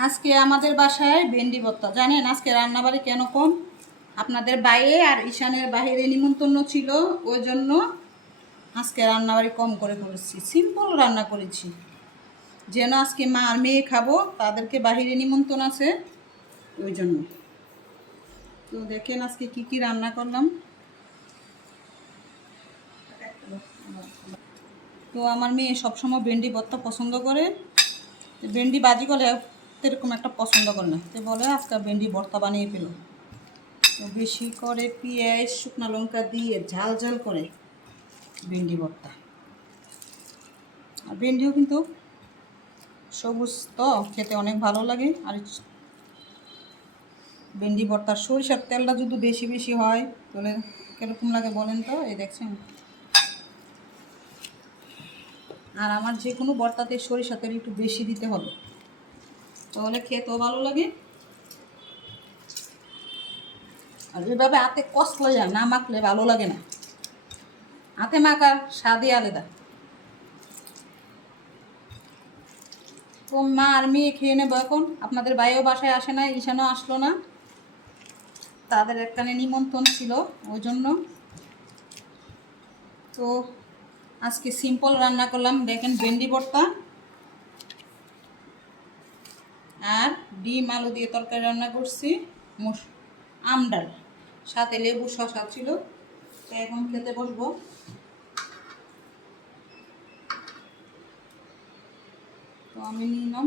আজকে আমাদের বাসায় ভেন্ডি ভর্তা। জানেন আজকে রান্নাবাড়ি কেন কম? আপনাদের বাইরে আর ঈশানের বাইরে নিমন্ত্রণ ছিল, ওই জন্য আজকে রান্নাবাড়ি কম করে করেছি, সিম্পল রান্না করেছি। যেন আজকে মা আর মেয়ে খাবো, তাদেরকে বাহিরে নিমন্ত্রণ আছে, ওই জন্য। তো দেখেন আজকে কি কি রান্না করলাম। তো আমার মেয়ে সবসময় ভেন্ডি ভর্তা পছন্দ করে, ভেন্ডি বাজি করলে এরকম একটা পছন্দ করে না, তো বলে আজকে ভেন্ডি ভর্তা বানিয়ে পেল। তো বেশি করে পেঁয়াজ শুকনো লঙ্কা দিয়ে ঝাল ঝাল করে ভেন্ডি ভর্তা। আর ভেন্ডিও কিন্তু সবুজ, তো খেতে অনেক ভালো লাগে। আর ভেন্ডি ভর্তার সরিষার তেলটা যদি বেশি বেশি হয় তাহলে কীরকম লাগে বলেন তো? এই দেখছেন। আর আমার যে কোনো ভর্তাতে সরিষার তেল একটু বেশি দিতে হবে, তাহলে খেতেও ভালো লাগে। আর এভাবে হাতে কষলে যায়, না মাখলে ভালো লাগে না। হাতে মাখার স্বাদই আলাদা। তো মা আর মেয়ে খেয়ে নেবো এখন। আপনাদের ভাইও বাসায় আসে না, ঈশানও আসলো না, তাদের একখানে নিমন্ত্রণ ছিল, ওই জন্য। তো আজকে সিম্পল রান্না করলাম, দেখেন ভেন্ডি ভর্তা আর ডিম আলু দিয়ে তরকারি রান্না করছি, আমডাল সাথে লেবু শসা ছিল। তো এখন খেতে বসবো। তো আমি নিলাম